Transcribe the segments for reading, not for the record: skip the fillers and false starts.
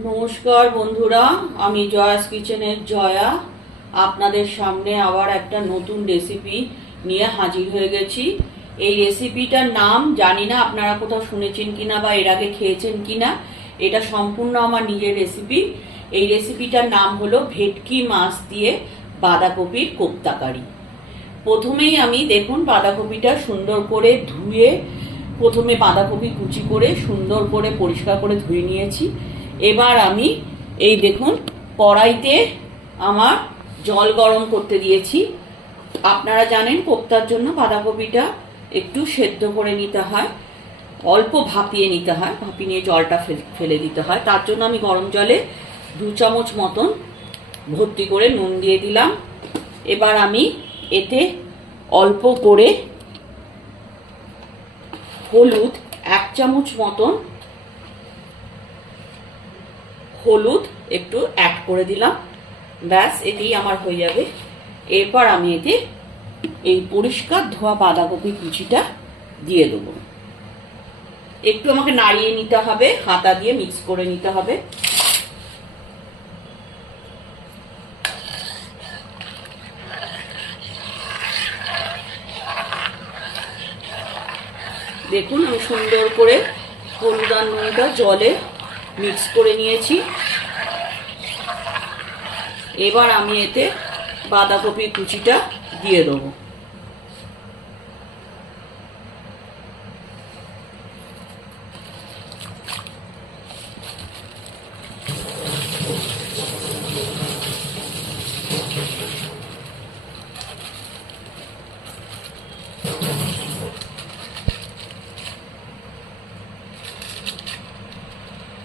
নমস্কার বন্ধুরা, আমি জয়াস কিচেনের জয়া আপনাদের সামনে আবার একটা নতুন রেসিপি নিয়ে হাজির হয়ে গেছি। এই রেসিপিটার নাম জানি না আপনারা কোথাও শুনেছেন কিনা বা এর আগে খেয়েছেন কিনা। এটা সম্পূর্ণ আমার নিজের রেসিপি। এই রেসিপিটার নাম হলো ভেটকি মাছ দিয়ে বাঁধাকপির কোপ্তা কারি। প্রথমেই আমি দেখুন বাঁধাকপিটা সুন্দর করে ধুয়ে প্রথমে বাঁধাকপি কুচি করে সুন্দর করে পরিষ্কার করে ধুয়ে নিয়েছি। এবার আমি এই দেখুন কড়াইতে আমার জল গরম করতে দিয়েছি। আপনারা জানেন কোপ্তার জন্য বাঁধাকপিটা একটু সেদ্ধ করে নিতে হয়, অল্প ভাপিয়ে নিতে হয়, ভাপিয়ে নিয়ে জলটা ফেলে দিতে হয়। তার জন্য আমি গরম জলে 2 চামচ মতন ভর্তি করে নুন দিয়ে দিলাম। এবার আমি এতে অল্প করে হলুদ 1 চামচ মতন হলুদ একটু অ্যাড করে দিলাম। ব্যাস, এতেই আমার হয়ে যাবে। এরপর আমি এতে এই পরিষ্কার ধোয়া বাঁধাকপি কুচিটা দিয়ে দেবো। একটু আমাকে নাড়িয়ে নিতে হবে, হাতা দিয়ে মিক্স করে নিতে হবে। দেখুন আমি সুন্দর করে হলুদ আর নুনটা জলে মিক্স করে নিয়েছি। এবার আমি এতে বাঁধাকপির কুচিটা দিয়ে দেবো।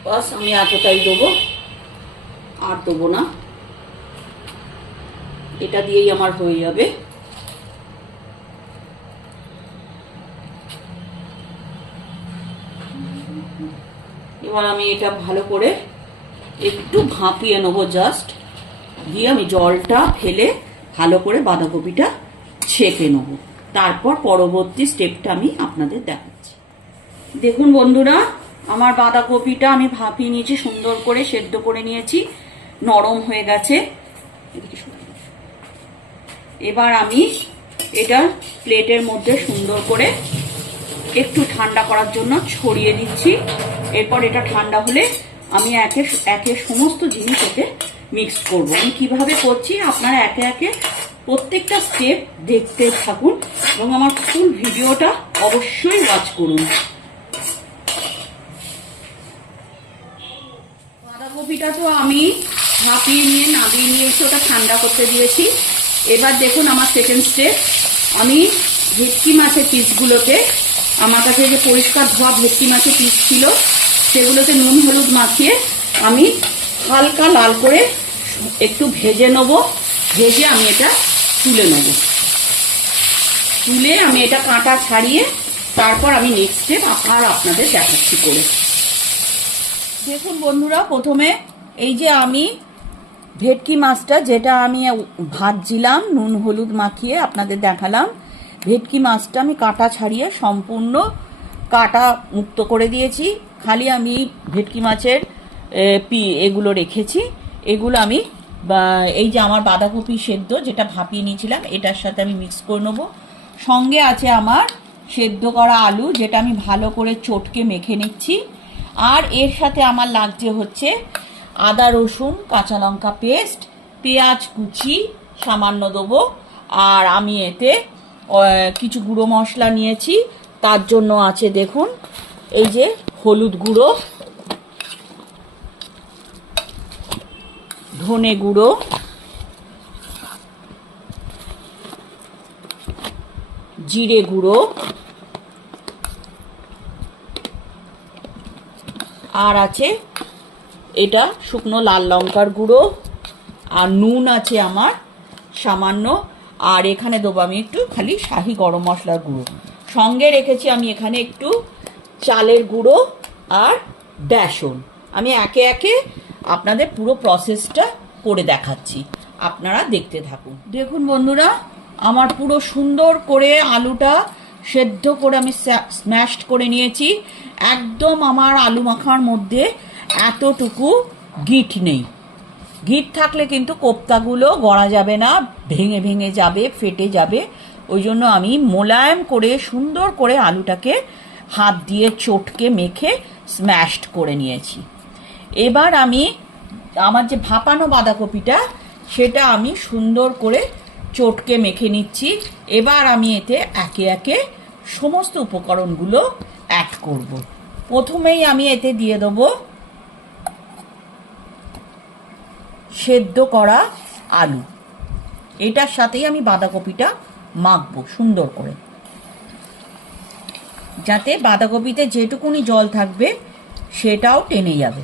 বাস, আমি এতটাই দেবো, আর দেবো না। এটা দিয়েই আমার হয়ে যাবে। এবার আমি এটা ভালো করে একটু ভাপিয়ে নেবো জাস্ট, দিয়ে আমি জলটা ফেলে ভালো করে বাঁধাকপিটা ছেঁকে নেবো। তারপর পরবর্তী স্টেপটা আমি আপনাদের দেখাচ্ছি। দেখুন বন্ধুরা, আমার বাঁধাকপিটা আমি ভাপিয়ে নিয়েছি, সুন্দর করে সেদ্ধ করে নিয়েছি, নরম হয়ে গেছে। এবার আমি এটা প্লেটের মধ্যে সুন্দর করে একটু ঠান্ডা করার জন্য ছড়িয়ে দিচ্ছি। এরপর এটা ঠান্ডা হলে আমি একে একে সমস্ত জিনিস এতে মিক্স করব। আমি কিভাবে করছি আপনারা একে একে প্রত্যেকটা স্টেপ দেখতে থাকুন এবং আমার ফুল ভিডিওটা অবশ্যই ওয়াচ করুন। বাঁধাকপিটা তো আমি ভাপিয়ে নিয়ে নামিয়ে নিয়েছি, ওটা ঠান্ডা করতে দিয়েছি। এবার দেখুন আমার সেকেন্ড স্টেপ, আমি ভেটকি মাছের পিসগুলোকে, আমার কাছে যে পরিষ্কার ধোয়া ভেটকি মাছের পিস ছিল সেগুলোতে নুন হলুদ মাখিয়ে আমি হালকা লাল করে একটু ভেজে নেব। ভেজে আমি এটা তুলে নেব। তুলে আমি এটা কাঁটা ছাড়িয়ে তারপর আমি নেক্সট স্টেপ আর আপনাদের দেখাচ্ছি করে। দেখুন বন্ধুরা, প্রথমে এই যে আমি ভেটকি মাছটা যেটা আমি ভাজছিলাম নুন হলুদ মাখিয়ে আপনাদের দেখালাম, ভেটকি মাছটা আমি কাঁটা ছাড়িয়ে সম্পূর্ণ কাঁটা মুক্ত করে দিয়েছি। খালি আমি ভেটকি মাছের এগুলো রেখেছি। এগুলো আমি এই যে আমার বাঁধাকপি সেদ্ধ যেটা ভাপিয়ে নিয়েছিলাম এটার সাথে আমি মিক্স করে নেবো। সঙ্গে আছে আমার সেদ্ধ করা আলু, যেটা আমি ভালো করে চটকে মেখে নিচ্ছি। আর এর সাথে আমার লাগছে হচ্ছে আদা রসুন কাঁচা লঙ্কা পেস্ট, পেঁয়াজ কুচি সামান্য দেবো। আর আমি এতে কিছু গুঁড়ো মশলা নিয়েছি। তার জন্য আছে দেখুন এই যে হলুদ গুঁড়ো, ধনে গুঁড়ো, জিরে গুঁড়ো, আর আছে এটা শুকনো লাল লঙ্কার গুঁড়ো, আর নুন আছে আমার সামান্য। আর এখানে দেবো আমি একটু খালি শাহি গরম মশলার গুঁড়ো। সঙ্গে রেখেছি আমি এখানে একটু চালের গুঁড়ো আর বেসন। আমি একে একে আপনাদের পুরো প্রসেসটা করে দেখাচ্ছি, আপনারা দেখতে থাকুন। দেখুন বন্ধুরা, আমার পুরো সুন্দর করে আলুটা সেদ্ধ করে আমি স্ম্যাশড করে নিয়েছি। একদম আমার আলু মাখার মধ্যে এতটুকু গিঁট নেই। গিঁট থাকলে কিন্তু কোপ্তাগুলো গড়া যাবে না, ভেঙে ভেঙে যাবে, ফেটে যাবে। ওই জন্য আমি মোলায়েম করে সুন্দর করে আলুটাকে হাত দিয়ে চটকে মেখে স্ম্যাশড করে নিয়েছি। এবার আমি আমার যে ভাপানো বাঁধাকপিটা সেটা আমি সুন্দর করে চটকে মেখে নিচ্ছি। এবার আমি এতে একে একে সমস্ত উপকরণগুলো অ্যাড করব। প্রথমেই আমি এতে দিয়ে দেবো সেদ্ধ করা আলু। এটার সাথেই আমি বাঁধাকপিটা মাখবো সুন্দর করে, যাতে বাঁধাকপিতে যেটুকুনি জল থাকবে সেটাও টেনে যাবে।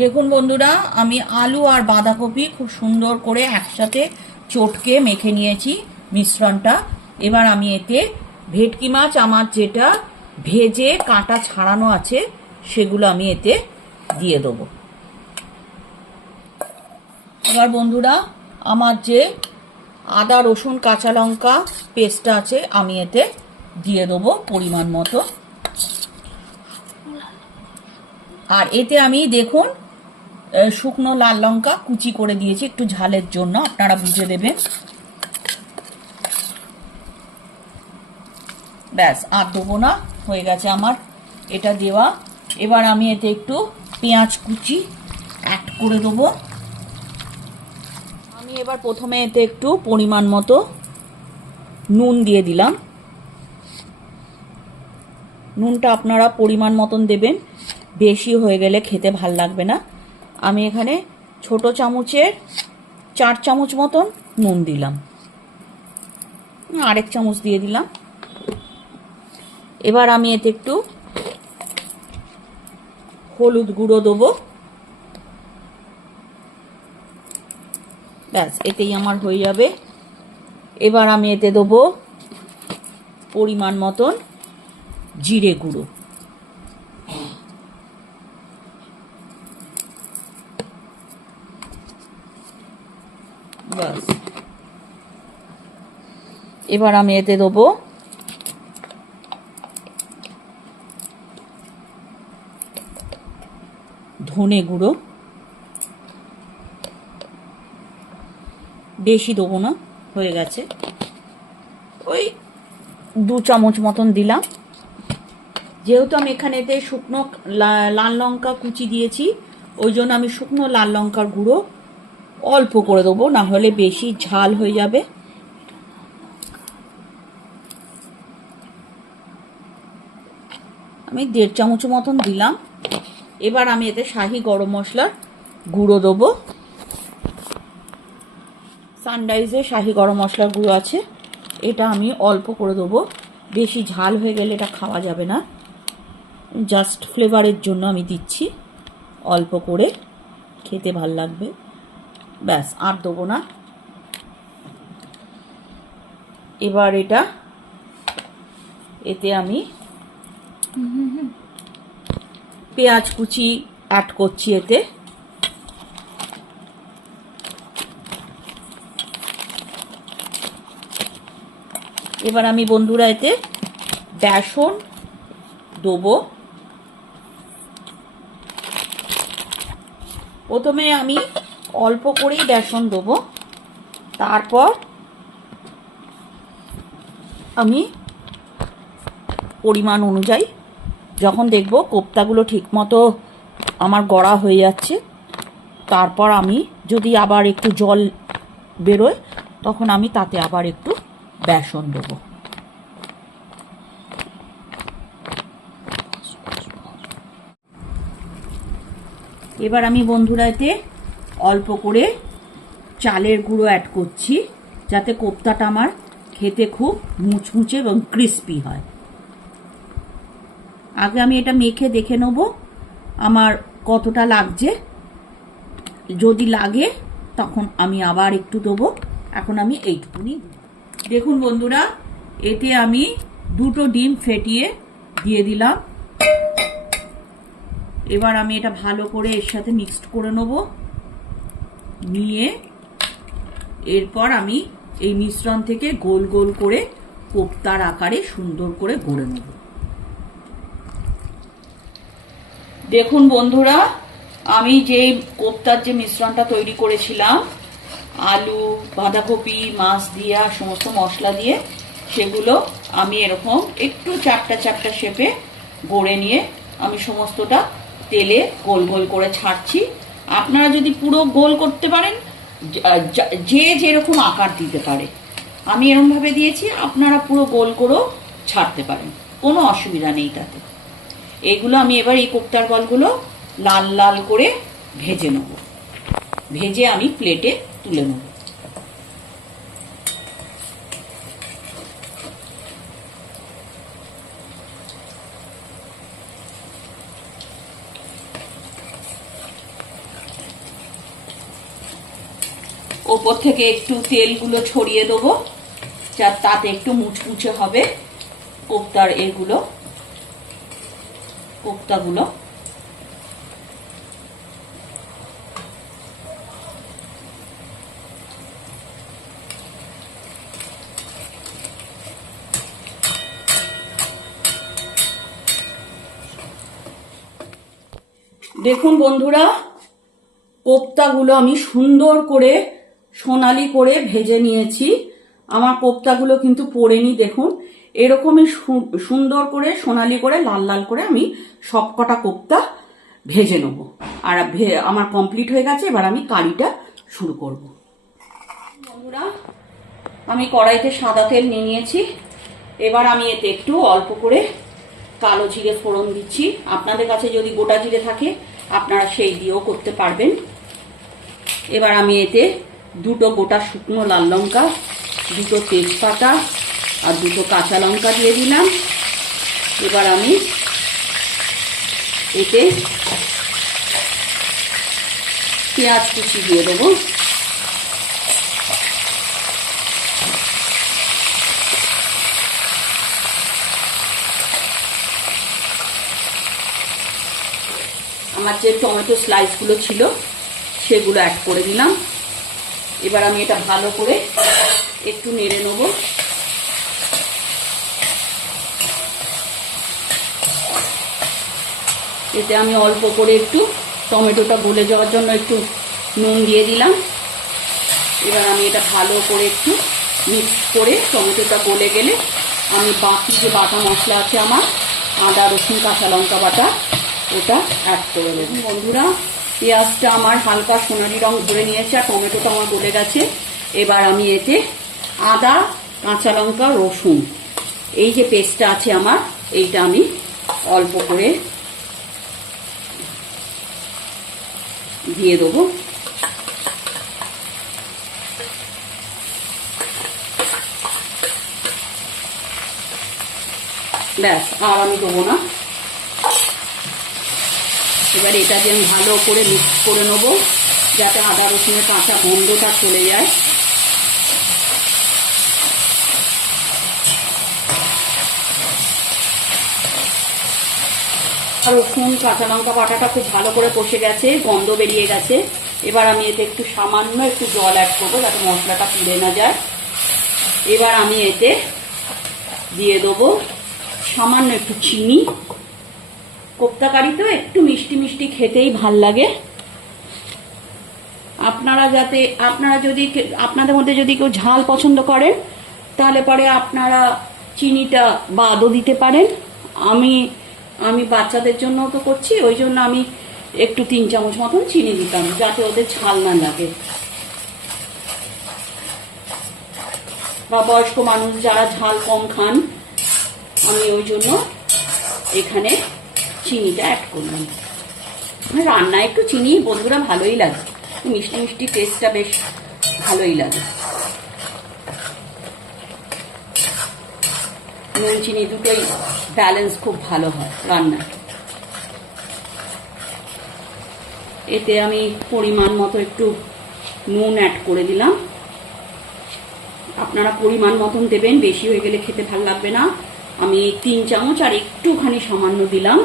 দেখুন বন্ধুরা, আমি আলু আর বাঁধাকপি খুব সুন্দর করে একসাথে চটকে মেখে নিয়েছি মিশ্রণটা। এবার আমি এতে ভেটকি মাছ আমার যেটা ভেজে কাঁটা ছাড়ানো আছে সেগুলো আমি এতে দিয়ে দেবো। এবার বন্ধুরা, আমার যে আদা রসুন কাঁচা লঙ্কা পেস্টটা আছে আমি এতে দিয়ে দেবো পরিমাণ মতো। আর এতে আমি দেখুন শুকনো লাল লঙ্কা কুচি করে দিয়েছি একটু ঝালের জন্য, আপনারা বুঝে দেবেন। ব্যাস, আর দেবো না, হয়ে গেছে আমার এটা দেওয়া। এবার আমি এতে একটু পেঁয়াজ কুচি অ্যাড করে দেবো। আমি এবার প্রথমে এতে একটু পরিমাণ মতো নুন দিয়ে দিলাম। নুনটা আপনারা পরিমাণ মতন দেবেন, বেশি হয়ে গেলে খেতে ভাল লাগবে না। আমি এখানে ছোট চামচের 4 চামচ মতন নুন দিলাম, আরেক চামচ দিয়ে দিলাম। এবার আমি এতে একটু হলুদ গুঁড়ো দেবো। ব্যাস, এতেই আমার হয়ে যাবে। এবার আমি এতে দেবো পরিমাণ মতন জিরে গুঁড়ো। ব্যাস, এবার আমি এতে দেবো ধনে গুঁড়ো। বেশি দেবো না, হয়ে গেছে, ওই 2 চামচ মতন দিলাম। যেহেতু আমি এখানেতে শুকনো লাল লঙ্কা কুচি দিয়েছি ওই জন্য আমি শুকনো লাল লঙ্কার গুঁড়ো অল্প করে দেবো, না হলে বেশি ঝাল হয়ে যাবে। আমি 1.5 চামচ মতন দিলাম। এবার আমি এতে শাহি গরম মশলার গুঁড়ো দেবো। সানরাইজের শাহি গরম মশলার গুঁড়ো আছে, এটা আমি অল্প করে দেবো, বেশি ঝাল হয়ে গেলে এটা খাওয়া যাবে না। জাস্ট ফ্লেভারের জন্য আমি দিচ্ছি, অল্প করে, খেতে ভাল লাগবে। ব্যাস, আর দেবো না। এবার এতে আমি পেঁয়াজ কুচি অ্যাড করছি এতে। এবার আমি বন্ধুরা এতে বেসন দেবো। প্রথমে আমি অল্প করেই বেসন দেবো, তারপর আমি পরিমাণ অনুযায়ী যখন দেখব কোপ্তাগুলো ঠিকমতো আমার গড়া হয়ে যাচ্ছে, তারপর আমি যদি আবার একটু জল বেরোয় তখন আমি তাতে আবার একটু বেসন দেবো। এবার আমি বন্ধুরা এতে অল্প করে চালের গুঁড়ো অ্যাড করছি, যাতে কোপ্তাটা আমার খেতে খুব মুচমুচে এবং ক্রিস্পি হয়। আগে আমি এটা মেখে দেখে নেব আমার কতটা লাগছে। যদি লাগে তখন আমি আবার একটু দেবো। এখন আমি এইটুকুনি দেখুন বন্ধুরা, এতে আমি 2টো ডিম ফেটিয়ে দিয়ে দিলাম। এবার আমি এটা ভালো করে এর সাথে মিক্সড করে নেব। নিয়ে এরপর আমি এই মিশ্রণ থেকে গোল গোল করে কোপ্তার আকারে সুন্দর করে গড়ে নেব। দেখুন বন্ধুরা, আমি যে কোপ্তার যে মিশ্রণটা তৈরি করেছিলাম আলু, বাঁধাকপি, মাছ দিয়ে আর সমস্ত মশলা দিয়ে, সেগুলো আমি এরকম একটু চাপটা চাপটা শেপে গড়ে নিয়ে আমি সমস্তটা তেলে গোল গোল করে ছাড়ছি। আপনারা যদি পুরো গোল করতে পারেন, যে যেরকম আকার দিতে পারে, আমি এরকমভাবে দিয়েছি, আপনারা পুরো গোল করেও ছাড়তে পারেন, কোনো অসুবিধা নেই তাতে। এগুলো আমি এবার এই কোপ্তার বলগুলো লাল লাল করে ভেজে নেব। ভেজে আমি প্লেটে তুলে নেব। ওপর থেকে একটু তেলগুলো ছড়িয়ে দেবো, তাতে একটু মুচমুচে হবে কোপ্তাগুলো। দেখুন বন্ধুরা, কোপ্তাগুলো আমি সুন্দর করে সোনালি করে ভেজে নিয়েছি। আমার কোপ্তাগুলো কিন্তু পোড়েনি। দেখুন, এরকমই সুন্দর করে সোনালি করে লাল লাল করে আমি সবকটা কোপ্তা ভেজে নেব। আর আমার কমপ্লিট হয়ে গেছে। এবার আমি কারিটা শুরু করব। বন্ধুরা, আমি কড়াইতে সাদা তেল নিয়ে নিয়েছি। এবার আমি এতে একটু অল্প করে কালো জিরে ফোড়ন দিচ্ছি। আপনাদের কাছে যদি গোটা জিরে থাকে আপনারা সেই দিয়েও করতে পারবেন। এবার আমি এতে 2টো গোটা শুকনো লাল লঙ্কা, 2টো তেজপাতা আর 2টো কাঁচা লঙ্কা দিয়ে দিলাম। এবার আমি এতে পেঁয়াজ কুচি দিয়ে দেবো। আমার যে টমেটো স্লাইসগুলো ছিল সেগুলো অ্যাড করে দিলাম। এবার আমি এটা ভালো করে একটু নেড়ে নেব। এতে আমি অল্প করে একটু টমেটোটা গলে যাওয়ার জন্য একটু নুন দিয়ে দিলাম। এবার আমি এটা ভালো করে একটু মিক্স করে টমেটোটা গলে গেলে আমি বাকি যে বাটা মশলা আছে আমার, আদা, রসুন, কাঁচা লঙ্কা বাটা, ওটা অ্যাড করে দেব। বন্ধুরা, পেঁয়াজটা আমার হালকা সোনালি রং ধরে নিয়েছে আর টমেটোটা আমার গলে গেছে। এবার আমি এতে আদা, কাঁচা লঙ্কা, রসুন, এই যে পেস্টটা আছে আমার, এইটা আমি অল্প করে দিয়ে দেবো। ব্যাস, আর আমি দেবো না। এবার এটাকে আমি ভালো করে মিক্স করে নেব যাতে আদা রসুনের কাঁচা গন্ধটা চলে যায়। রসুন, কাঁচা লঙ্কা বাটাটা খুব ভালো করে কষে গেছে, গন্ধ বেরিয়ে গেছে। এবার আমি এতে একটু সামান্য একটু জল অ্যাড করবো যাতে মশলাটা পুড়ে না যায়। এবার আমি এতে দিয়ে দেবো সামান্য একটু চিনি। কোপ্তা কারি তো একটু মিষ্টি মিষ্টি খেতেই ভাল লাগে। আপনাদের মধ্যে যদি কেউ ঝাল পছন্দ করেন তাহলে পরে আপনারা চিনিটা বাদও দিতে পারেন। আমি বাচ্চাদের জন্য তো করছি, ওই জন্য আমি একটু 3 চামচ মতন চিনি দিতাম যাতে ওদের ঝাল না লাগে। বা বয়স্ক মানুষ যারা ঝাল কম খান, আমি ওই জন্য এখানে চিনিটা অ্যাড করলাম। রান্নায় একটু চিনি বন্ধুরা ভালোই লাগে, মিষ্টি মিষ্টি টেস্টটা বেশ ভালোই লাগে। নুন চিনি দুটোই ব্যালেন্স খুব ভালো হয় রান্নায়। এতে আমি পরিমাণ মতো একটু নুন অ্যাড করে দিলাম। আপনারা পরিমাণ মতন দেবেন, বেশি হয়ে গেলে খেতে ভালো লাগবে না। আমি 3 চামচ আর একটুখানি সামান্য দিলাম।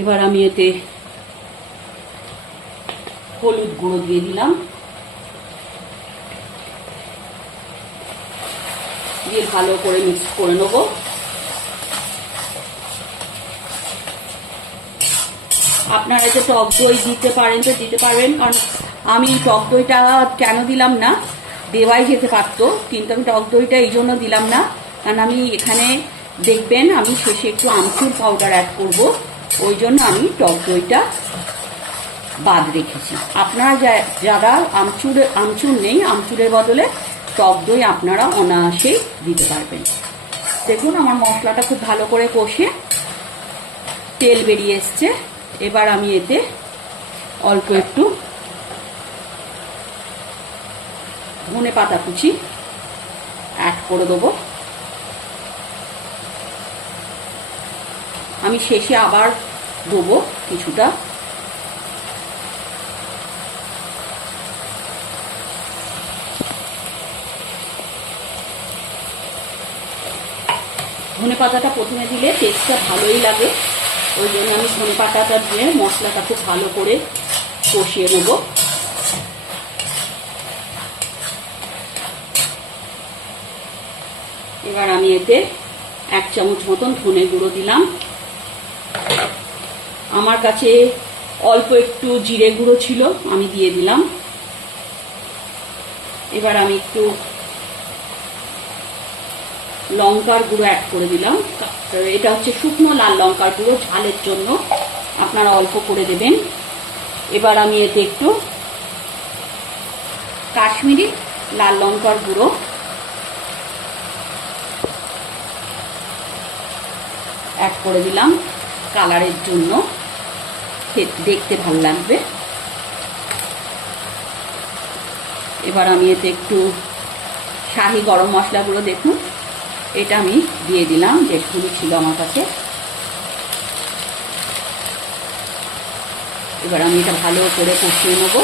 এবার আমি এতে হলুদ গুঁড়ো দিয়ে দিলাম, দিয়ে ভালো করে মিক্স করে নেব। আপনারা যে টক দই দিতে পারেন তো দিতে পারবেন, কারণ আমি টক দইটা কেন দিলাম না, দেওয়াই যেতে পারতো, কিন্তু আমি টক দইটা এই জন্য দিলাম না, কারণ আমি এখানে দেখবেন আমি শেষে একটু আমচুর পাউডার অ্যাড করব, ওই জন্য আমি টক দইটা বাদ রেখেছি। আপনারা যারা আমচুর নেই, আমচুরের বদলে টক দই আপনারা অনায়াসেই দিতে পারবেন। দেখুন আমার মশলাটা খুব ভালো করে কষে তেল বেরিয়ে এসছে। এবার আমি এতে অল্প একটু ধনেপাতা কুচি অ্যাড করে দেবো। আমি শেষে আবার দেবো কিছুটা। ধনেপাতাটা প্রথমে দিলে টেস্টটা ভালোই লাগে, ওই জন্য আমি ধনেপাতাটা দিয়ে মশলাটা খুব ভালো করে কষিয়ে নেব। এবার আমি এতে 1 চামচ মতন ধনে গুঁড়ো দিলাম। আমার কাছে অল্প একটু জিরে গুঁড়ো ছিল, আমি দিয়ে দিলাম। এবার আমি একটু লঙ্কার গুঁড়ো অ্যাড করে দিলাম। এটা হচ্ছে শুকনো লাল লঙ্কার গুঁড়ো, ঝালের জন্য আপনারা অল্প করে দেবেন। এবার আমি এতে একটু কাশ্মীরি লাল লঙ্কার গুঁড়ো অ্যাড করে দিলাম, কালারের জন্য, দেখতে ভালো লাগবে। এবার আমি এতে একটু শাহি গরম মশলাগুলো, দেখুন এটা আমি দিয়ে দিলাম, যেগুলো ছিল আমার কাছে। এবার আমি এটা ভালো করে কষিয়ে নেব,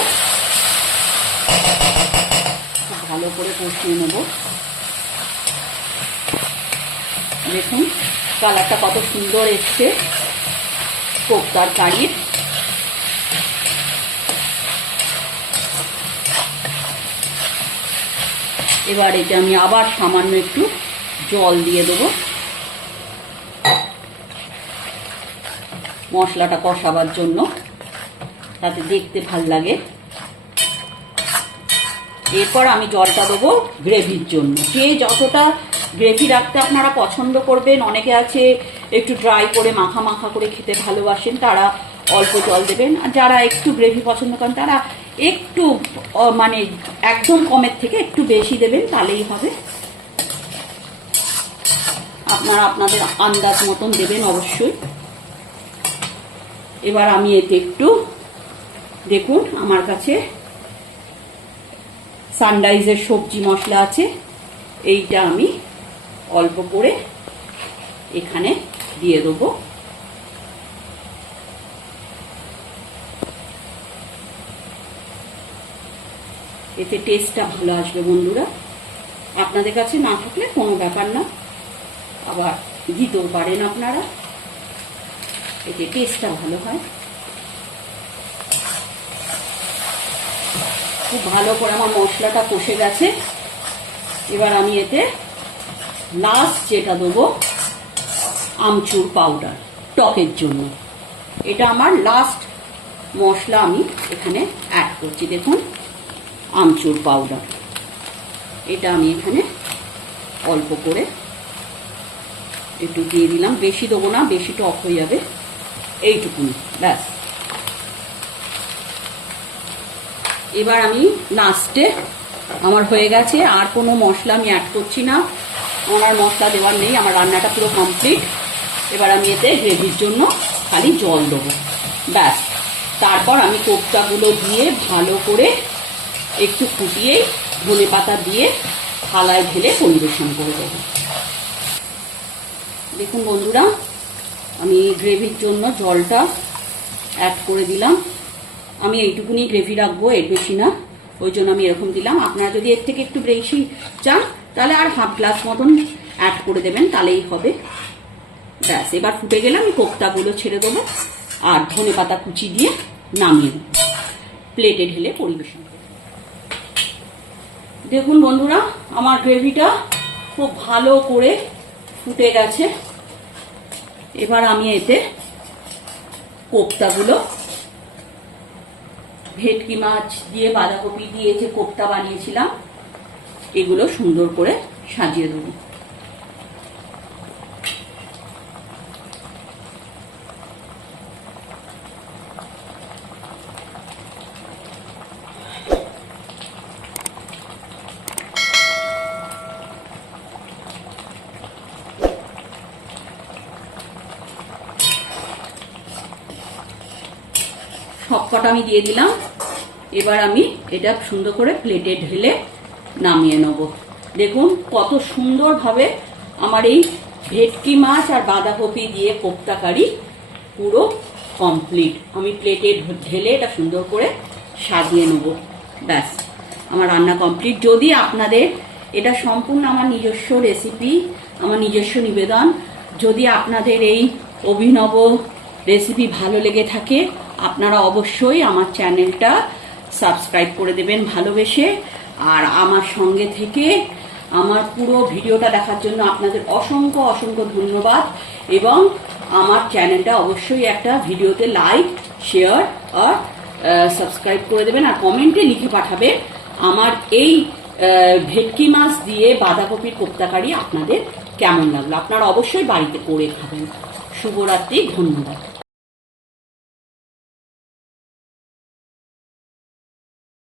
ভালো করে কষিয়ে নেব। দেখুন কালারটা কত সুন্দর এসছে কোপ্তার কারির। এবার এটা আমি আবার সামান্য একটু জল দিয়ে দেবো মশলাটা কষাবার জন্য, তাতে দেখতে ভাল লাগে। এরপর আমি জলটা দেবো গ্রেভির জন্য। যে যতটা গ্রেভি রাখতে আপনারা পছন্দ করবেন, অনেকে আছে একটু ড্রাই করে মাখা মাখা করে খেতে ভালোবাসেন, তারা অল্প জল দেবেন। আর যারা একটু গ্রেভি পছন্দ করেন তারা একটু মানে একদম কমের থেকে একটু বেশি দেবেন, তাহলেই হবে। আপনারা আপনাদের আন্দাজ মতন দেবেন অবশ্যই। এবার আমি এতে একটু, দেখুন আমার কাছে সানরাইজের সবজি মশলা আছে, এইটা আমি অল্প করে এখানে দিয়ে দেবো। এতে টেস্টটা ভালো আসবে বন্ধুরা। আপনাদের কাছে না থাকলে কোনো ব্যাপার না, আবার দিতেও পারেন আপনারা, এতে টেস্টটা ভালো হয়। খুব ভালো করে আমার মশলাটা কষে গেছে। এবার আমি এতে লাস্ট যেটা দেবো আমচুর পাউডার টকের জন্য, এটা আমার লাস্ট মশলা আমি এখানে অ্যাড করছি। দেখুন আমচুর পাউডার, এটা আমি এখানে অল্প করে একটু দিয়ে দিলাম, বেশি দেবো না, বেশি টক হয়ে যাবে, এইটুকুনি ব্যাস। এবার আমি লাস্টে, আমার হয়ে গেছে, আর কোনো মশলা আমি অ্যাড করছি না, আমার আর মশলা দেওয়ার নেই, আমার রান্নাটা পুরো কমপ্লিট। এবার আমি এতে গ্রেভির জন্য খালি জল দেবো, ব্যাস। তারপর আমি কোপ্তাগুলো দিয়ে ভালো করে একটু ফুটিয়ে ধনেপাতা দিয়ে থালায় ঢেলে পরিবেশন করে দেবো। দেখুন বন্ধুরা, আমি গ্রেভির জন্য জলটা অ্যাড করে দিলাম। আমি এইটুকুনি গ্রেভি রাখবো, এর বেশি না, ওই জন্য আমি এরকম দিলাম। আপনারা যদি এর থেকে একটু বেশি চান তাহলে আর হাফ গ্লাস মতন অ্যাড করে দেবেন, তাহলেই হবে। ব্যাস, এবার ফুটে গেলে আমি কোপ্তাগুলো ছেড়ে দেবো আর ধনেপাতা কুচি দিয়ে নামিয়ে দেবো, প্লেটে ঢেলে পরিবেশন করব। দেখুন বন্ধুরা, আমার গ্রেভিটা খুব ভালো করে ফুটে গেছে। এবার আমি এতে কোপ্তাগুলো, ভেটকি মাছ দিয়ে বাঁধাকপি দিয়ে যে কোপ্তা বানিয়েছিলাম, এগুলো সুন্দর করে সাজিয়ে দেবো। সবকটা আমি দিয়ে দিলাম। এবার আমি এটা সুন্দর করে প্লেটে ঢেলে নামিয়ে নেব। দেখুন কত সুন্দরভাবে আমার এই ভেটকি মাছ আর বাঁধাকপি দিয়ে কোপ্তা কারি পুরো কমপ্লিট। আমি প্লেটে ঢেলে এটা সুন্দর করে সাজিয়ে নেব। ব্যাস, আমার রান্না কমপ্লিট। যদি আপনাদের এটা সম্পূর্ণ আমার নিজস্ব রেসিপি, আমার নিজস্ব নিবেদন, যদি আপনাদের এই অভিনব রেসিপি ভালো লেগে থাকে, আপনারা অবশ্যই আমার চ্যানেলটা সাবস্ক্রাইব করে দেবেন ভালোবেসে। আর আমার সঙ্গে থেকে আমার পুরো ভিডিওটা দেখার জন্য আপনাদের অসংখ্য অসংখ্য ধন্যবাদ। এবং আমার চ্যানেলটা অবশ্যই একটা ভিডিওতে লাইক, শেয়ার আর সাবস্ক্রাইব করে দেবেন। আর কমেন্টে লিখে পাঠাবেন আমার এই ভেটকি মাছ দিয়ে বাঁধাকপির কোপ্তা কারি আপনাদের কেমন লাগলো। আপনারা অবশ্যই বাড়িতে করে খাবেন। শুভরাত্রি, ধন্যবাদ।